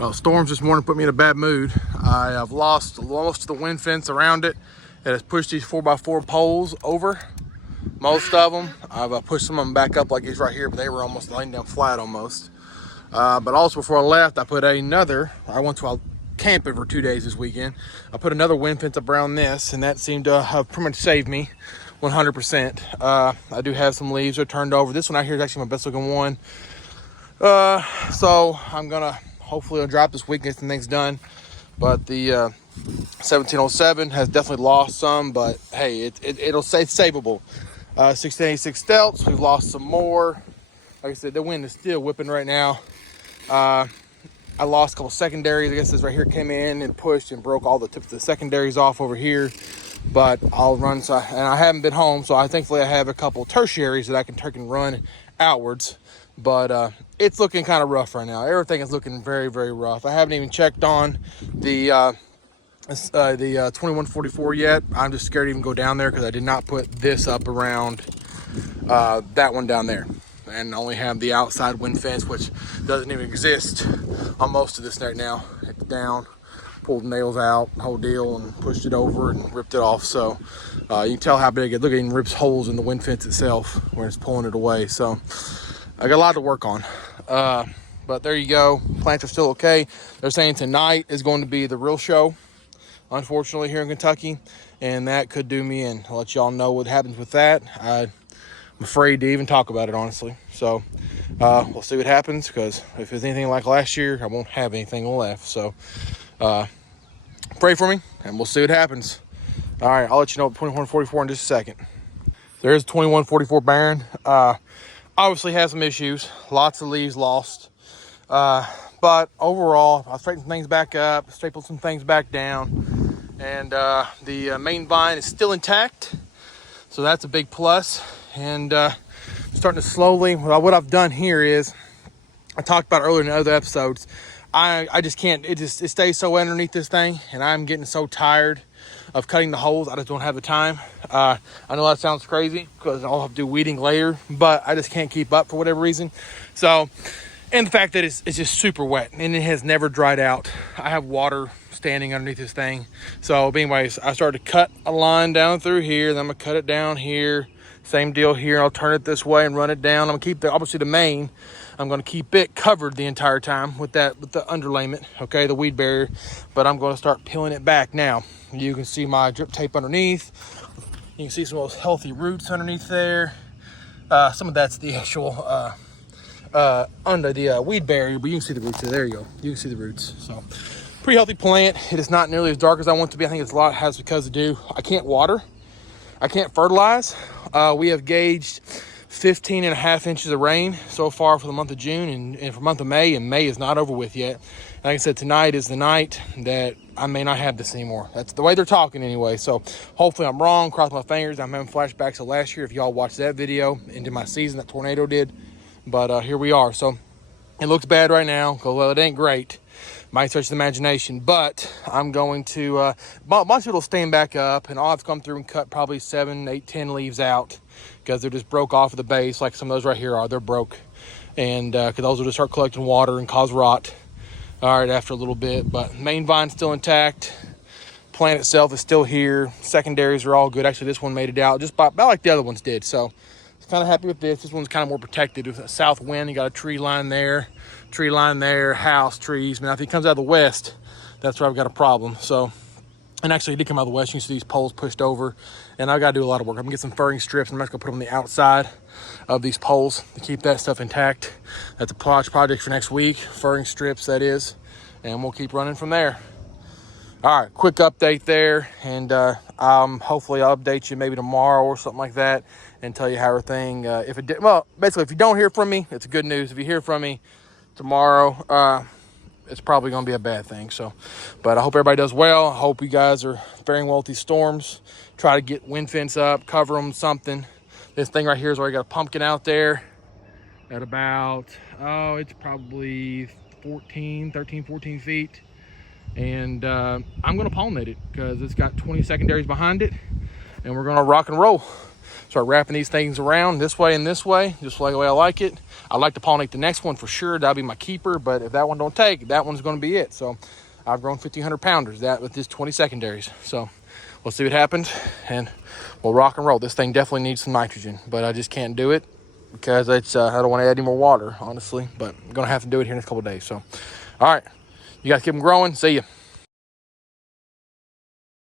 Well, storms this morning put me in a bad mood. I have lost most of the wind fence around it. It has pushed these 4x4 poles over, most of them. I've pushed some of them back up like these right here, but they were almost laying down flat almost. But also before I left, I went to a camping for 2 days this weekend. I put another wind fence up around this, and that seemed to have pretty much saved me 100%. I do have some leaves that are turned over. This one out here is actually my best looking one. So I'm gonna hopefully I'll drop this weekend, some things done. But the 1707 has definitely lost some, but hey, it'll say savable. 1686 Stelts, we've lost some more. Like I said, the wind is still whipping right now. I lost a couple secondaries. I guess this right here came in and pushed and broke all the tips of the secondaries off over here. But I'll run, and I haven't been home, so thankfully I have a couple tertiaries that I can run outwards. But it's looking kind of rough right now. Everything is looking very, very rough. I haven't even checked on the 2144 yet. I'm just scared to even go down there because I did not put this up around that one down there, and only have the outside wind fence, which doesn't even exist on most of this right now. It's down, pulled the nails out, the whole deal, and pushed it over and ripped it off. So you can tell how big it. Look, it even rips holes in the wind fence itself where it's pulling it away. So I got a lot to work on. But there you go. Plants are still okay. They're saying tonight is going to be the real show, unfortunately, here in Kentucky, and that could do me in. I'll let y'all know what happens with that. I'm afraid to even talk about it, honestly. So we'll see what happens, because if it's anything like last year, I won't have anything left. So pray for me, and we'll see what happens. All right, I'll let you know about 2144 in just a second. There's 2144 Barren. Obviously has some issues, lots of leaves lost, but overall I straightened things back up, stapled some things back down, and the main vine is still intact, so that's a big plus. And starting to slowly, what I've done here is, I talked about earlier in other episodes, I just can't, it stays so underneath this thing, and I'm getting so tired of cutting the holes. I just don't have the time. I know that sounds crazy because I'll have to do weeding later, but I just can't keep up for whatever reason. So, and the fact that it's just super wet and it has never dried out. I have water standing underneath this thing. So, but anyways, I started to cut a line down through here. Then I'm gonna cut it down here. Same deal here. I'll turn it this way and run it down. I'm gonna keep obviously the main. I'm gonna keep it covered the entire time with the underlayment, okay, the weed barrier. But I'm gonna start peeling it back now. You can see my drip tape underneath. You can see some of those healthy roots underneath there. Some of that's the actual under the weed barrier, but you can see the roots there. There you go. You can see the roots. So pretty healthy plant. It is not nearly as dark as I want it to be. I think it's a lot has because to do. I can't water. I can't fertilize. We have gauged 15.5 inches of rain so far for the month of June and for the month of May, and May is not over with yet. Like I said, tonight is the night that I may not have this anymore. That's the way they're talking anyway. So hopefully I'm wrong. Cross my fingers. I'm having flashbacks of last year. If y'all watched that video into my season, that tornado did. But here we are. So it looks bad right now. Well, it ain't great. Might stretch the imagination, but I'm going to, a bunch of it will stand back up, and I'll have to come through and cut probably 7, 8, 10 leaves out because they're just broke off of the base, like some of those right here are. They're broke, and because those will just start collecting water and cause rot. All right, after a little bit, but main vine's still intact. Plant itself is still here. Secondaries are all good. Actually, this one made it out just about like the other ones did. So kind of happy with this. This one's kind of more protected with a south wind. You got a tree line there, house, trees. Now, if he comes out of the west, that's where I've got a problem. So, and actually, he did come out of the west. You can see these poles pushed over, and I got to do a lot of work. I'm gonna get some furring strips. I'm just gonna put them on the outside of these poles to keep that stuff intact. That's a project for next week. Furring strips, that is, and we'll keep running from there. All right, quick update there, and hopefully I'll update you maybe tomorrow or something like that and tell you how everything, basically if you don't hear from me, it's good news. If you hear from me tomorrow, it's probably going to be a bad thing. So, but I hope everybody does well. I hope you guys are faring well with these storms. Try to get wind fence up, cover them, something. This thing right here is where I got a pumpkin out there at about, it's probably 13, 14 feet. And I'm going to pollinate it because it's got 20 secondaries behind it, and we're going to rock and roll. start wrapping these things around this way and this way, just like the way I like it. I'd like to pollinate the next one for sure. That'll be my keeper, but if that one don't take, that one's going to be it. So I've grown 1,500 pounders that with this 20 secondaries. So we'll see what happens, and we'll rock and roll. This thing definitely needs some nitrogen, but I just can't do it because it's I don't want to add any more water, honestly, but I'm going to have to do it here in a couple of days. So, all right, you guys keep them growing. See ya.